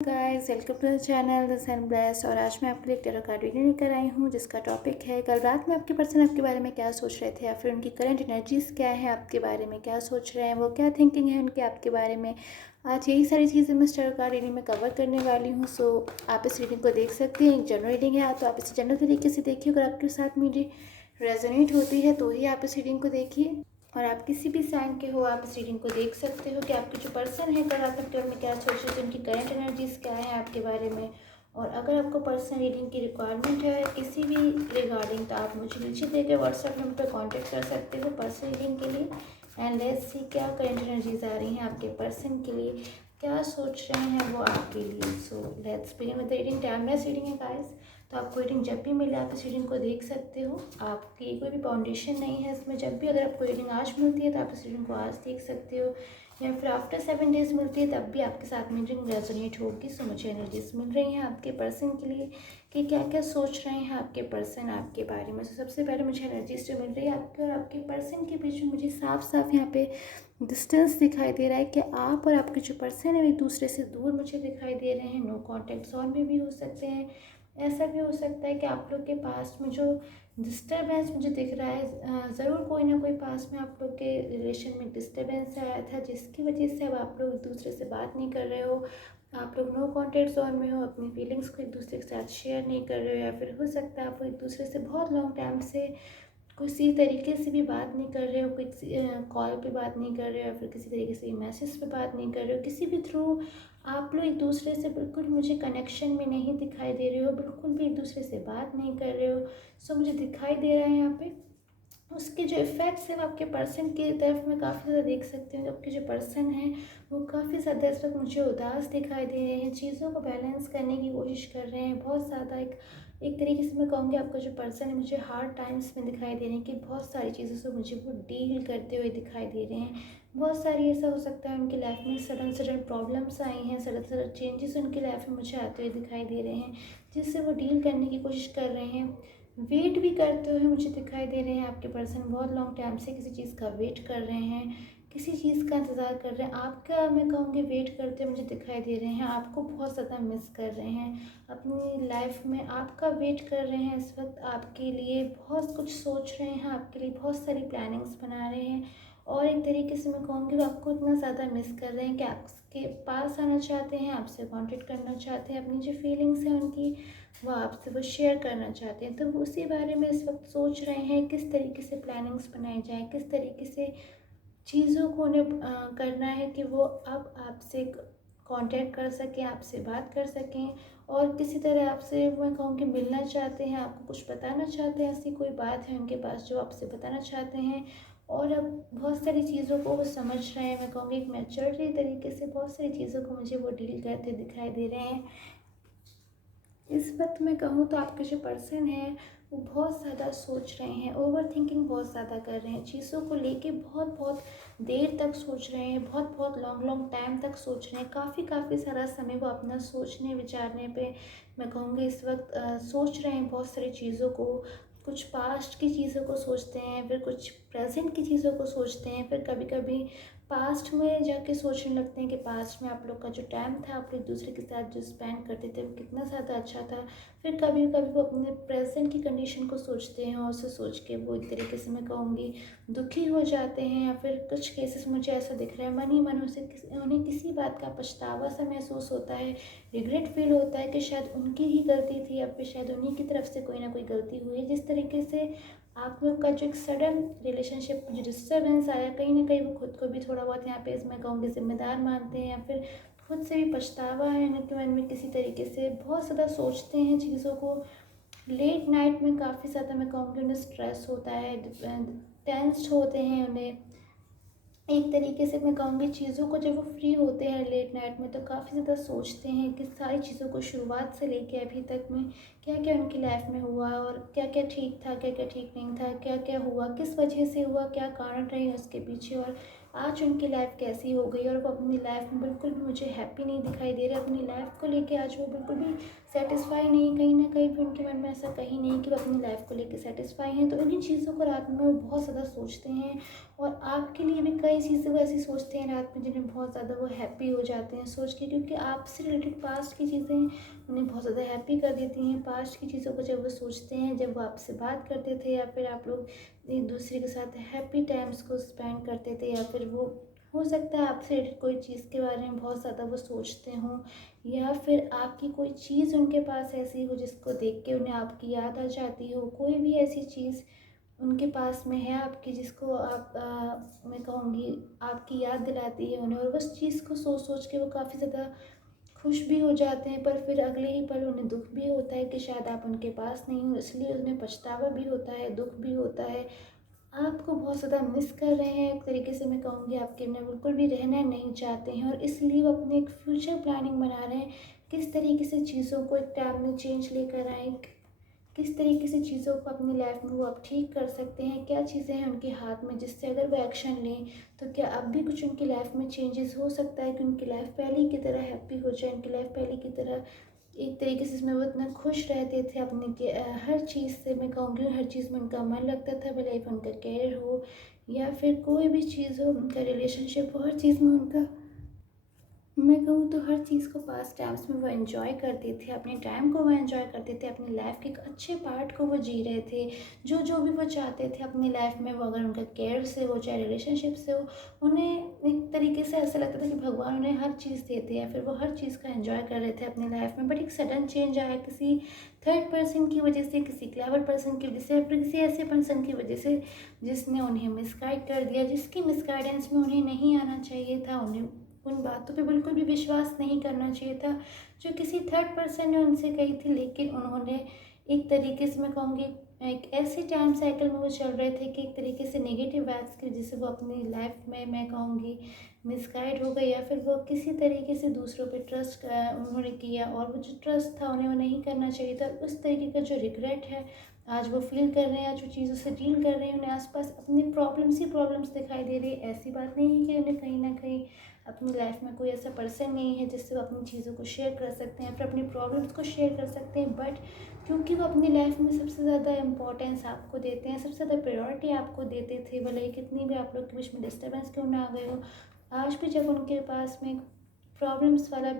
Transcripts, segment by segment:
Guys welcome to the channel this and bless. और आज मैं आपके लिए एक टैरो कार्ड रीडिंग लेकर आई हूँ जिसका टॉपिक है कल रात में आपके पर्सन आपके बारे में क्या सोच रहे थे या फिर उनकी करंट एनर्जीज क्या है, आपके बारे में क्या सोच रहे हैं, वो क्या थिंकिंग है उनकी आपके बारे में। आज यही सारी चीज़ें मैं इस टैरो कार्ड रीडिंग में कवर करने वाली हूँ। सो आप इस रीडिंग को देख सकते हैं। एक जनरल रीडिंग है तो आप इसे जनरल तरीके से देखिए। अगर आपके साथ मेरी रेजोनेट होती है तो ही आप इस रीडिंग को देखिए। और आप किसी भी साइन के हो आप इस रीडिंग को देख सकते हो कि आपके जो पर्सन है कल रात आपके बारे में क्या सोच रहे थे, उनकी करंट एनर्जीज क्या है आपके बारे में। और अगर आपको पर्सनल रीडिंग की रिक्वायरमेंट है किसी भी रिगार्डिंग तो आप मुझे नीचे दे के व्हाट्सएप नंबर पर कॉन्टैक्ट कर सकते हो पर्सनल रीडिंग के लिए। एंड लेट्स सी क्या करंट एनर्जीज आ रही हैं आपके पर्सन के लिए, क्या सोच रहे हैं वो आपके लिए। So let's begin with the reading. Timeless reading है गाइस, तो आपको रीडिंग जब भी मिले आप इस रीडिंग को देख सकते हो। आपकी कोई भी फाउंडेशन नहीं है इसमें। जब भी अगर आपको रीडिंग आज मिलती है तो आप इस रीडिंग को आज देख सकते हो, या फिर आफ्टर 7 डेज मिलती है तब भी आपके साथ में रीडिंग रेजोनेट होगी। सो मुझे एनर्जीज मिल रही हैं आपके पर्सन के लिए कि क्या क्या सोच रहे हैं आपके पर्सन आपके बारे में। सबसे पहले मुझे एनर्जीज जो मिल रही है आपके और आपके पर्सन के बीच में, मुझे साफ साफ यहाँ पे डिस्टेंस दिखाई दे रहा है कि आप और आपके जो पर्सन है एक दूसरे से दूर मुझे दिखाई दे रहे हैं। नो कॉन्टैक्ट जोन में भी हो सकते हैं। ऐसा भी हो सकता है कि आप लोग के पास में जो डिस्टर्बेंस मुझे दिख रहा है, ज़रूर कोई ना कोई पास में आप लोग के रिलेशन में डिस्टर्बेंस आया था जिसकी वजह से अब आप लोग एक दूसरे से बात नहीं कर रहे हो। आप लोग नो कॉन्टैक्ट जोन में हो, अपनी फीलिंग्स को एक दूसरे के साथ शेयर नहीं कर रहे हो, या फिर हो सकता है आप लोग एक दूसरे से बहुत लॉन्ग टाइम से किसी तरीके से भी बात नहीं कर रहे हो, किसी कॉल पे बात नहीं कर रहे हो, या फिर किसी तरीके से मैसेज पे बात नहीं कर रहे हो। किसी भी थ्रू आप लोग एक दूसरे से बिल्कुल मुझे कनेक्शन में नहीं दिखाई दे रहे हो, बिल्कुल भी एक दूसरे से बात नहीं कर रहे हो। सो मुझे दिखाई दे रहा है यहाँ पे उसके जो इफ़ेक्ट्स हैं वो आपके पर्सन की तरफ में काफ़ी ज़्यादा देख सकते हो। आपके जो पर्सन हैं वो काफ़ी ज़्यादा इस वक्त मुझे उदास दिखाई दे रहे हैं, चीज़ों को बैलेंस करने की कोशिश कर रहे हैं। बहुत ज़्यादा एक तरीके से मैं कहूँगी आपका जो पर्सन है मुझे हार्ड टाइम्स में दिखाई दे रहे हैं कि बहुत सारी चीज़ों से मुझे वो डील करते हुए दिखाई दे रहे हैं। बहुत सारी ऐसा हो सकता है उनकी लाइफ में सडन सडन प्रॉब्लम्स आई हैं, सडन सडन चेंजेस उनकी लाइफ में मुझे आते हुए दिखाई दे रहे हैं जिससे वो डील करने की कोशिश कर रहे हैं। वेट भी करते हुए मुझे दिखाई दे रहे हैं आपके पर्सन। बहुत लॉन्ग टाइम से किसी चीज़ का वेट कर रहे हैं, किसी चीज़ का इंतज़ार कर रहे हैं। आपका मैं कहूँगी वेट करते मुझे दिखाई दे रहे हैं, आपको बहुत ज़्यादा मिस कर रहे हैं। अपनी लाइफ में आपका वेट कर रहे हैं इस वक्त, आपके लिए बहुत कुछ सोच रहे हैं, आपके लिए बहुत सारी प्लानिंग्स बना रहे हैं। और एक तरीके से मैं कहूँगी वो आपको इतना ज़्यादा मिस कर रहे हैं कि आपके पास आना चाहते हैं, आपसे कॉन्टेक्ट करना चाहते हैं, अपनी जो फीलिंग्स हैं उनकी वो आपसे वो शेयर करना चाहते हैं। तो वो उसी बारे में इस वक्त सोच रहे हैं किस तरीके से प्लानिंग्स बनाई जाए, किस तरीके से चीज़ों को उन्हें करना है कि वो अब आपसे कांटेक्ट कर सकें, आपसे बात कर सकें, और किसी तरह आपसे मैं कहूँगी मिलना चाहते हैं, आपको कुछ बताना चाहते हैं। ऐसी कोई बात है उनके पास जो आपसे बताना चाहते हैं। और अब बहुत सारी चीज़ों को वो समझ रहे हैं, मैं कहूँगी एक मैच्योरिटी तरीके से बहुत सारी चीज़ों को मुझे वो डील करते दिखाई दे रहे हैं। इस वक्त मैं कहूँ तो आपके जो पर्सन है वो बहुत ज़्यादा सोच रहे हैं, ओवर थिंकिंग बहुत ज़्यादा कर रहे हैं, चीज़ों को लेके बहुत बहुत देर तक सोच रहे हैं, बहुत बहुत लॉन्ग लॉन्ग टाइम तक सोच रहे हैं। काफ़ी सारा समय वो अपना सोचने विचारने पे मैं कहूँगी इस वक्त सोच रहे हैं बहुत सारी चीज़ों को। कुछ पास्ट की चीज़ों को सोचते हैं, फिर कुछ प्रेजेंट की चीज़ों को सोचते हैं, फिर कभी कभी पास्ट में जाके सोचने लगते हैं कि पास्ट में आप लोग का जो टाइम था, आप लोग एक दूसरे के साथ जो स्पेंड करते थे वो कितना ज़्यादा अच्छा था। फिर कभी कभी वो अपने प्रेजेंट की कंडीशन को सोचते हैं और उसे सोच के वो एक तरीके से मैं कहूँगी दुखी हो जाते हैं। या फिर कुछ केसेस मुझे ऐसा दिख रहा है मन ही मन उसे उन्हें किसी बात का पछतावा सा महसूस होता है, रिग्रेट फील होता है कि शायद उनकी ही गलती थी, या फिर शायद उन्हीं की तरफ से कोई ना कोई गलती हुई है। जिस तरीके से आप लोग का जो एक सडन रिलेशनशिप जो डिस्टर्बेंस आया, कहीं ना कहीं वो खुद को भी थोड़ा बहुत यहाँ पे मैं कहूँगी जिम्मेदार मानते हैं, या फिर खुद से भी पछतावा है उनके मन में, किसी तरीके से बहुत ज़्यादा सोचते हैं चीज़ों को। लेट नाइट में काफ़ी ज़्यादा मैं कहूँगी उन्हें स्ट्रेस होता है, टेंस्ड होते हैं उन्हें। एक तरीके से मैं कहूँगी चीज़ों को जब वो फ्री होते हैं लेट नाइट में तो काफ़ी ज़्यादा सोचते हैं कि सारी चीज़ों को शुरुआत से लेके अभी तक में क्या क्या उनकी लाइफ में हुआ, और क्या क्या ठीक था, क्या क्या ठीक नहीं था, क्या क्या हुआ, किस वजह से हुआ, क्या कारण रहे उसके पीछे, और आज उनकी लाइफ कैसी हो गई और वो अपनी लाइफ में बिल्कुल भी मुझे हैप्पी नहीं दिखाई दे रहे, अपनी लाइफ को लेके आज वो बिल्कुल भी सेटिस्फाई नहीं, कहीं ना कहीं भी उनके मन में ऐसा कहीं नहीं कि वो अपनी लाइफ को लेके सेटिस्फाई हैं। तो इन्हीं चीज़ों को रात में वो बहुत ज़्यादा सोचते हैं और आपके लिए भी कई चीज़ें वो ऐसी सोचते हैं रात में जिन्हें बहुत ज़्यादा वो हैप्पी हो जाते हैं सोच के, क्योंकि आपसे रिलेटेड पास्ट की चीज़ें उन्हें बहुत ज़्यादा हैप्पी कर देती हैं। पास्ट की चीज़ों को जब वो सोचते हैं, जब वो आपसे बात करते थे या फिर आप लोग एक दूसरे के साथ हैप्पी टाइम्स को स्पेंड करते थे, या फिर वो हो सकता है आपसे रिलेटेड कोई चीज़ के बारे में बहुत ज़्यादा वो सोचते हों, या फिर आपकी कोई चीज़ उनके पास ऐसी हो जिसको देख के उन्हें आपकी याद आ जाती हो। कोई भी ऐसी चीज़ उनके पास में है आपकी जिसको आप मैं कहूँगी आपकी याद दिलाती है उन्हें, और उस चीज़ को सोच सोच के वो काफ़ी ज़्यादा खुश भी हो जाते हैं, पर फिर अगले ही पल उन्हें दुख भी होता है कि शायद आप उनके पास नहीं हो, इसलिए उन्हें पछतावा भी होता है, दुख भी होता है। आपको बहुत ज़्यादा मिस कर रहे हैं, एक तरीके से मैं कहूँगी आपके बिना बिल्कुल भी रहना नहीं चाहते हैं, और इसलिए वो अपने एक फ्यूचर प्लानिंग बना रहे हैं, किस तरीके से चीज़ों को एक टाइम में चेंज लेकर आएँ, किस तरीके से चीज़ों को अपनी लाइफ में वो आप ठीक कर सकते हैं, क्या चीज़ें हैं उनके हाथ में जिससे अगर वो एक्शन लें तो क्या अब भी कुछ उनकी लाइफ में चेंजेस हो सकता है कि उनकी लाइफ पहले की तरह हैप्पी हो जाए, उनकी लाइफ पहले की तरह एक तरीके से इसमें वो इतना खुश रहते थे अपने के हर चीज़ से, मैं कहूँगी हर चीज़ में उनका मन लगता था, भले ही उनका कैरियर हो या फिर कोई भी चीज़ हो, उनका रिलेशनशिप हो, हर चीज़ में उनका मैं कहूँ तो हर चीज़ को पास टाइम्स में वो एंजॉय करते थे, अपने टाइम को वो एंजॉय करते थे, अपनी लाइफ के एक अच्छे पार्ट को वो जी रहे थे। जो जो भी वो चाहते थे अपनी लाइफ में, वो अगर उनका केयर से हो चाहे रिलेशनशिप से हो, उन्हें एक तरीके से ऐसा लगता था कि भगवान उन्हें हर चीज़ देते हैं, फिर वो हर चीज़ का एंजॉय कर रहे थे अपनी लाइफ में। बट एक सडन चेंज आया किसी थर्ड पर्सन की वजह से, किसी क्लेवर पर्सन की वजह से, या फिर किसी ऐसे पर्सन की वजह से जिसने उन्हें मिसगाइड कर दिया, जिसकी मिसगाइडेंस में उन्हें नहीं आना चाहिए था, उन्हें उन बातों पे बिल्कुल भी विश्वास नहीं करना चाहिए था जो किसी थर्ड पर्सन ने उनसे कही थी। लेकिन उन्होंने एक तरीके से मैं कहूँगी एक ऐसे टाइम साइकिल में वो चल रहे थे कि एक तरीके से नेगेटिव वैब्स की वजह से वो अपनी लाइफ में मैं कहूँगी मिसगाइड हो गए, या फिर वो किसी तरीके से दूसरों पे ट्रस्ट उन्होंने किया और वो जो ट्रस्ट था उन्हें वो नहीं करना चाहिए था। उस तरीके का जो रिग्रेट है आज वो फील कर रहे हैं, आज वो चीज़ों से डील कर रहे हैं, उन्हें आसपास अपनी प्रॉब्लम्स ही प्रॉब्लम्स दिखाई दे रही है। ऐसी बात नहीं है कि उन्हें कहीं ना कहीं अपनी लाइफ में कोई ऐसा पर्सन नहीं है जिससे वो अपनी चीज़ों को शेयर कर सकते हैं, फिर अपनी प्रॉब्लम्स को शेयर कर सकते हैं, बट क्योंकि वो अपनी लाइफ में सबसे ज़्यादा इम्पोर्टेंस आपको देते हैं, सबसे ज़्यादा प्रायोरिटी आपको देते थे, भले ही कितनी भी आप लोग के बीच में डिस्टर्बेंस क्यों ना आ गए हो, आज भी जब उनके पास में प्रॉब्लम्स वाला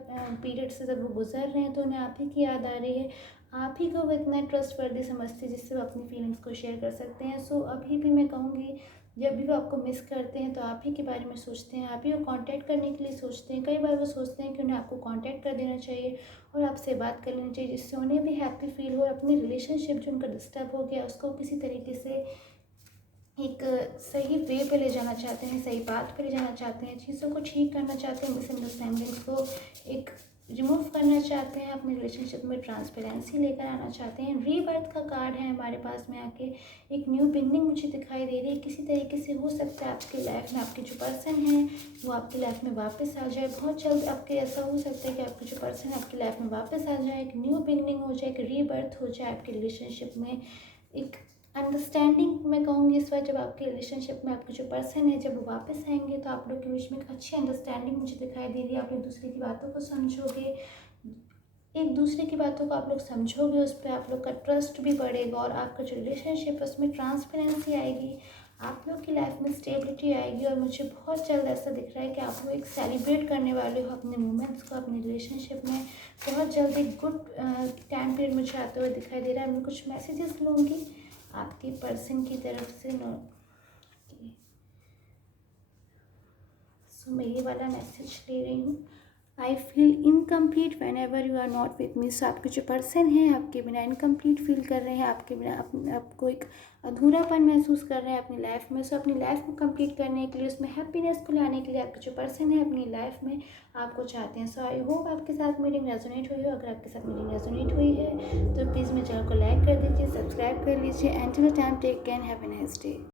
पीरियड से जब वो गुजर रहे हैं तो उन्हें आप ही की याद आ रही है, आप ही को वो इतना ट्रस्टवर्दी समझते हैं जिससे वो अपनी फीलिंग्स को शेयर कर सकते हैं। सो अभी भी मैं कहूँगी जब भी वो आपको मिस करते हैं तो आप ही के बारे में सोचते हैं, आप ही को कांटेक्ट करने के लिए सोचते हैं। कई बार वो सोचते हैं कि उन्हें आपको कांटेक्ट कर देना चाहिए और आपसे बात कर लेनी चाहिए जिससे उन्हें भी हैप्पी फील हो और अपनी रिलेशनशिप जो उनका डिस्टर्ब हो गया उसको किसी तरीके से एक सही वे पे ले जाना चाहते हैं, सही बात पे ले जाना चाहते हैं, चीज़ों को ठीक करना चाहते हैं, मिसअंडरस्टैंडिंग्स को एक रिमूव करना चाहते हैं, अपने रिलेशनशिप में ट्रांसपेरेंसी लेकर आना चाहते हैं। रीबर्थ का कार्ड है हमारे पास में आके, एक न्यू बिगनिंग मुझे दिखाई दे रही है। किसी तरीके से हो सकता है आपकी लाइफ में आपके जो पर्सन हैं वो आपकी लाइफ में वापस आ जाए, बहुत जल्द आपके ऐसा हो सकता है कि आपके जो पर्सन है आपकी लाइफ में वापस आ जाए, एक न्यू बिगनिंग हो जाए, एक रीबर्थ हो जाए आपके रिलेशनशिप में। एक अंडरस्टैंडिंग मैं कहूँगी इस बार जब आपके रिलेशनशिप में आपके जो पर्सन है जब वो वापस आएंगे तो आप लोग के बीच में एक अच्छी अंडरस्टैंडिंग मुझे दिखाई दे रही है। आप एक दूसरे की बातों को समझोगे, एक दूसरे की बातों को आप लोग समझोगे, उस पर आप लोग का ट्रस्ट भी बढ़ेगा और आपका जो रिलेशनशिप है उसमें ट्रांसपेरेंसी आएगी, आप लोग की लाइफ में स्टेबिलिटी आएगी। और मुझे बहुत जल्द ऐसा दिख रहा है कि आप लोग एक सेलिब्रेट करने वाले हो अपने मोमेंट्स को अपने रिलेशनशिप में। बहुत जल्द एक गुड टाइम पीरियड मुझे आते हुए दिखाई दे रहा है। मैं कुछ मैसेजेस लूँगी आपके पर्सन की तरफ से। सो मैं ये वाला मैसेज ले रही हूँ। I feel incomplete whenever you are not with me. So आपके जो पर्सन हैं आपके बिना इनकम्प्लीट फील कर रहे हैं, आपके बिना आपको एक अधूरापन महसूस कर रहे हैं अपनी लाइफ में। सो अपनी लाइफ को कंप्लीट करने के लिए, उसमें हैप्पीनेस को लाने के लिए आपके जो पर्सन है अपनी लाइफ में आपको चाहते हैं। सो आई होप आपके साथ मीटिंग रेजोनेट हुई हो। अगर आपके साथ मीटिंग रेजोनेट हुई है तो प्लीज़ मेरे चैनल को लाइक कर दीजिए, सब्सक्राइब कर लीजिए। And till the time take care, have a nice day.